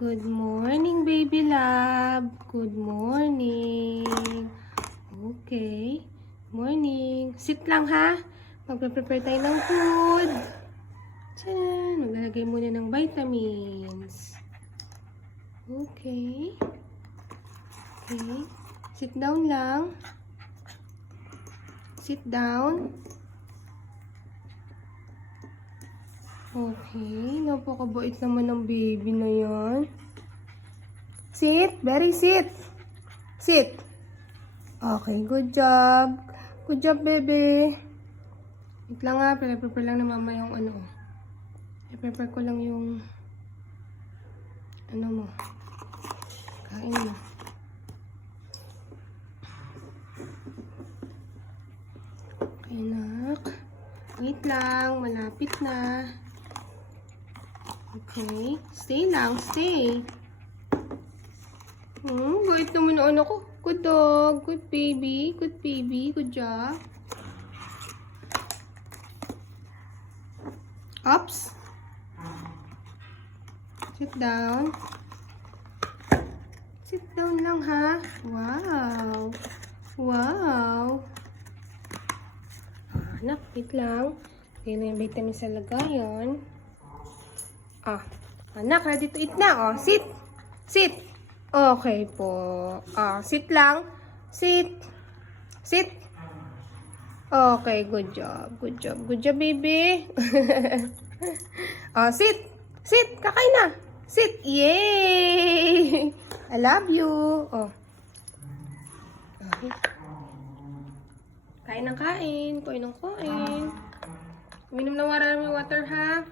Good morning, baby love. Good morning. Okay. Morning. Sit lang, ha? Magpe-prepare tayo ng food. Tiyan. Maglalagay muna ng vitamins. Okay. Okay. Sit down lang. Sit down. Okay, napakabait naman ng baby na yan. Sit, very sit. Sit. Okay, good job. Good job, baby. Wait lang nga, prepare lang na mama yung ano. I-prepare ko lang yung ano mo. Kain mo. Okay, anak. Wait lang, malapit na. Okay. Stay lang. Stay. Bait naman ang anak ko. Good dog. Good baby. Good baby. Good job. Ups. Sit down. Sit down lang, ha? Wow. Wow. Anak, wait lang. Kailan yung vitamin sa lagayan. Anak, ready to eat na. Sit. Sit. Okay po. Sit lang. Sit. Sit. Okay, good job. Good job. Good job, baby. Sit. Sit. Kakain na. Sit. Yay! I love you. Okay. Kain ng kain. Kain ng kain. Uminom ng maraming water, ha?